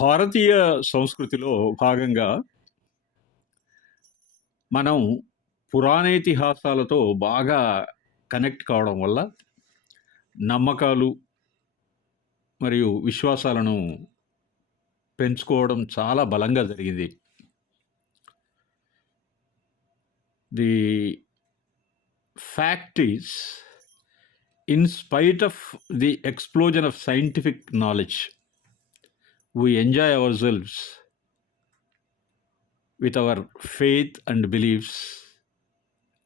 భారతీయ సంస్కృతిలో భాగంగా మనం పురాణేతిహాసాలతో బాగా కనెక్ట్ కావడం వల్ల నమ్మకాలు మరియు విశ్వాసాలను పెంచుకోవడం చాలా బలంగా జరిగింది. The fact is in spite of the explosion of scientific knowledge we enjoy ourselves with our faith and beliefs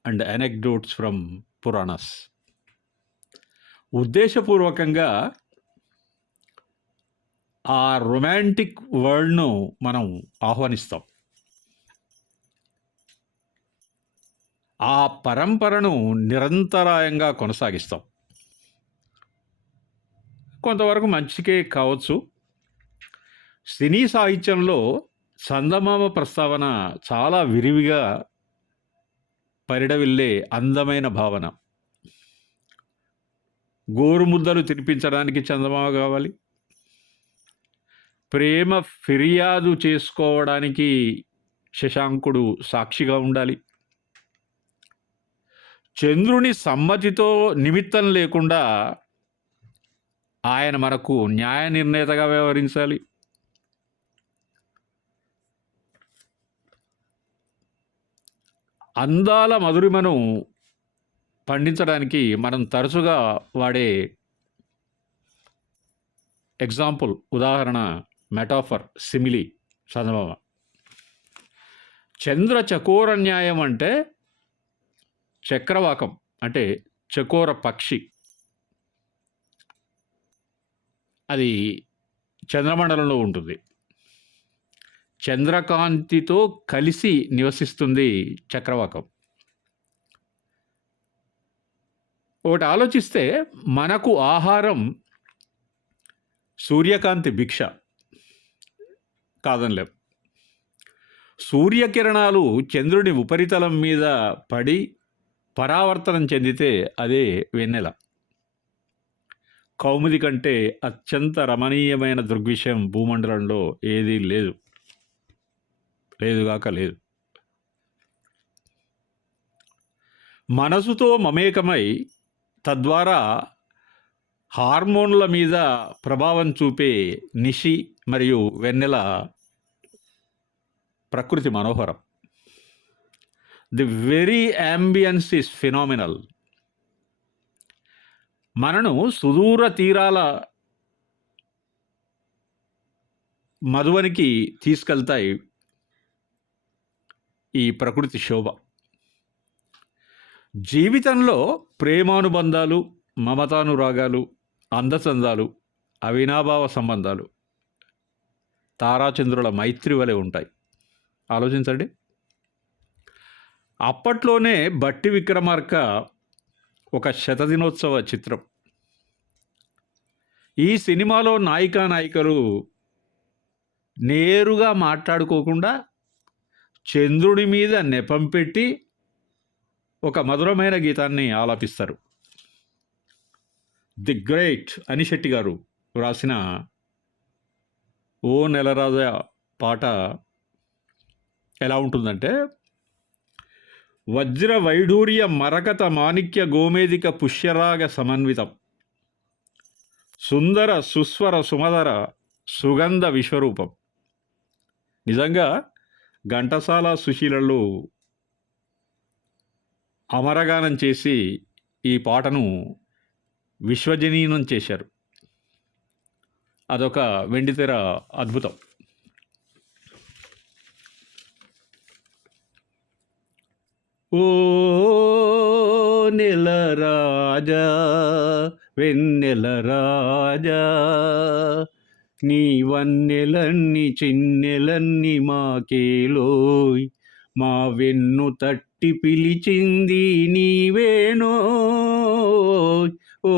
and anecdotes from Puranas ఉద్దేశపూర్వకంగా ఆ రొమాంటిక్ వరల్డ్ను మనం ఆహ్వానిస్తాం. ఆ పరంపరను నిరంతరాయంగా కొనసాగిస్తాం. కొంతవరకు మంచికే కావచ్చు. సినీ సాహిత్యంలో చందమామ ప్రస్తావన చాలా విరివిగా పరిడవిల్లే అందమైన భావన. గోరుముద్దలు తినిపించడానికి చందమామ కావాలి. ప్రేమ ఫిర్యాదు చేసుకోవడానికి శశాంకుడు సాక్షిగా ఉండాలి. చంద్రుని సమ్మతితో నిమిత్తం లేకుండా ఆయన మనకు న్యాయ నిర్ణేతగా వ్యవహరించాలి. అందాల మధురిమను పండించడానికి మనం తరచుగా వాడే ఎగ్జాంపుల్ ఉదాహరణ మెటాఫర్ సిమిలి చందమామ చంద్ర చకోర న్యాయం అంటే చక్రవాకం అంటే చకోర పక్షి. అది చంద్రమండలంలో ఉంటుంది. చంద్రకాంతితో కలిసి నివసిస్తుంది చక్రవాకం. ఒకటి ఆలోచిస్తే మనకు ఆహారం సూర్యకాంతి భిక్ష కాదనిలేం. సూర్యకిరణాలు చంద్రుని ఉపరితలం మీద పడి పరావర్తనం చెందితే అదే వెన్నెల. కౌముది కంటే అత్యంత రమణీయమైన దృగ్విషయం భూమండలంలో ఏదీ లేదు. లేదుగాక లేదు. మనసుతో మమేకమై తద్వారా హార్మోన్ల మీద ప్రభావం చూపే నిషి మరియు వెన్నెల ప్రకృతి మనోహరం. The very ambience is phenomenal మనను సుదూర తీరాల మధువనికి తీసుకెళ్తాయి ఈ ప్రకృతి శోభ. జీవితంలో ప్రేమానుబంధాలు మమతానురాగాలు అందచందాలు అవినాభావ సంబంధాలు తారాచంద్రుల మైత్రి వలె ఉంటాయి. ఆలోచించండి. అప్పట్లోనే బట్టి విక్రమార్క ఒక శతదినోత్సవ చిత్రం. ఈ సినిమాలో నాయికా నాయికలు నేరుగా మాట్లాడుకోకుండా చంద్రుడి మీద నెపం పెట్టి ఒక మధురమైన గీతాన్ని ఆలాపిస్తారు. ది గ్రేట్ అనిశెట్టి గారు వ్రాసిన ఓ నెలరాజ పాట ఎలా ఉంటుందంటే వజ్ర వైఢూర్య మరకత మాణిక్య గోమేదిక పుష్యరాగ సమన్వితం. సుందర సుస్వర సుమధర సుగంధ విశ్వరూపం. నిజంగా ఘంటసాల సుశీలలు అమరగానం చేసి ఈ పాటను విశ్వజనీనం చేశారు. అదొక వెండితెర అద్భుతం. ఓ నెల రాజా వెన్నెల రాజా నీ వన్నెలన్ని చిన్నెలన్ని మాకేలోయ్ మా వెన్ను తట్టి పిలిచింది నీవేనో ఓ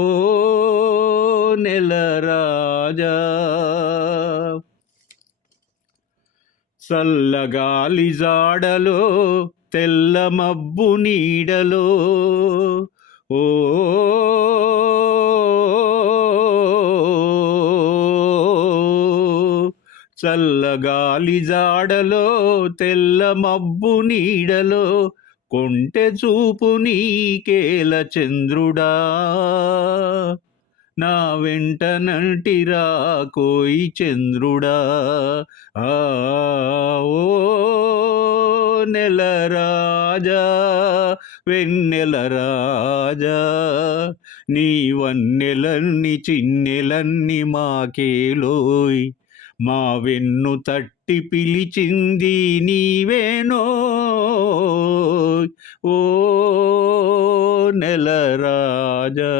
నెల రాజా! చల్లగాలి జాడలో తెల్ల మబ్బు నీడలో. ఓ చల్లగాలి జాడలో తెల్ల మబ్బు నీడలో కొంటె చూపు నీకేల చంద్రుడా? నా వెంట నంటిరా కోయి చంద్రుడా? ఆ ఓ నెల రాజా వెన్నెల రాజా నీ వన్నెలన్ని చిన్నెలన్ని మాకేలోయ్ మా వెన్ను తట్టి పిలిచింది నీవేనో ఓ నెల రాజా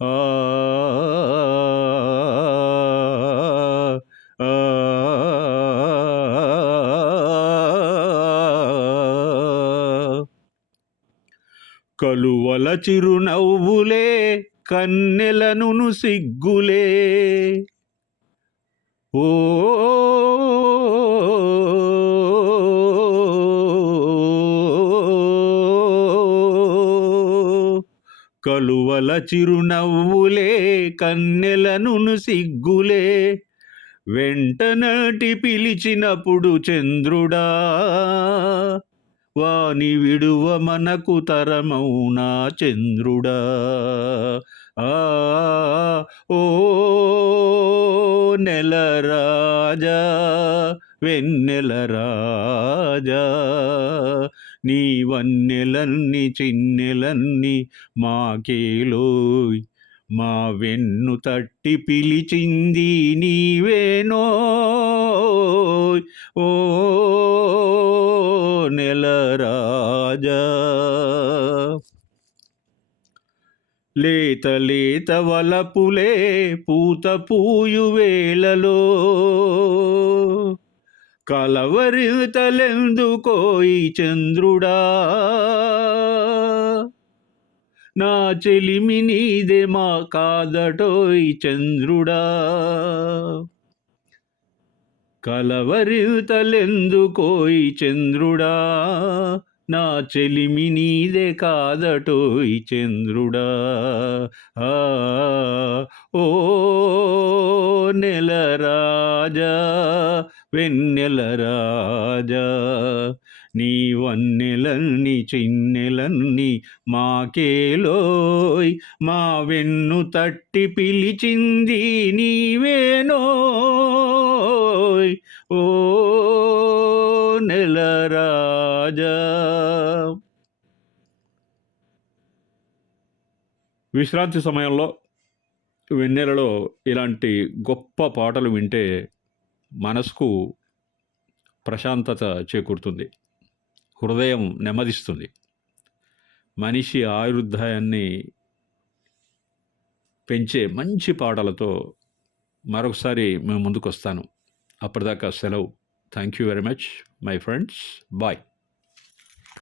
ఆ కలువల చిరునవ్వులే కన్నెలనును సిగ్గులే. ఓ కలువల చిరునవ్వులే కన్నెలనును సిగ్గులే. వెంటనటి పిలిచినప్పుడు చంద్రుడా వాని విడువ మనకు తరమౌనా చంద్రుడా. ఆ ఓ నెల రాజా వెన్నెల రాజా. నీ వన్నెలన్ని చిన్నెలన్ని మాకేలోయ్ మా వెన్ను తట్టి పిలిచింది నీవేనో ఓ నెల రాజా. లేత లేత వలపులే పూత పూయు వేళలో. కలవరితలెందుకోయి చంద్రుడా. నా చెలిమి నీదే మా కాదటోయ్ చంద్రుడా. కలవరితలెందుకోయి చంద్రుడా నా చెలిమి నీదే కాదటోయి చంద్రుడా ఆ ఓ నెల రాజా వెన్నెల రాజా నీ వన్నెలన్ని చిన్నెలన్ని మాకేలోయ్. మా వెన్ను తట్టి పిలిచింది నీవేనోయ్. ఓ నెల రాజా. విశ్రాంతి సమయంలో వెన్నెలలో ఇలాంటి గొప్ప పాటలు వింటే మనసుకు ప్రశాంతత చేకూరుతుంది. హృదయం నెమ్మదిస్తుంది. మనిషి ఆయుర్దాయాన్ని పెంచే మంచి పాటలతో మరొకసారి మేము ముందుకు వస్తాను అప్పటిదాకా సెలవు. Thank you very much my friends bye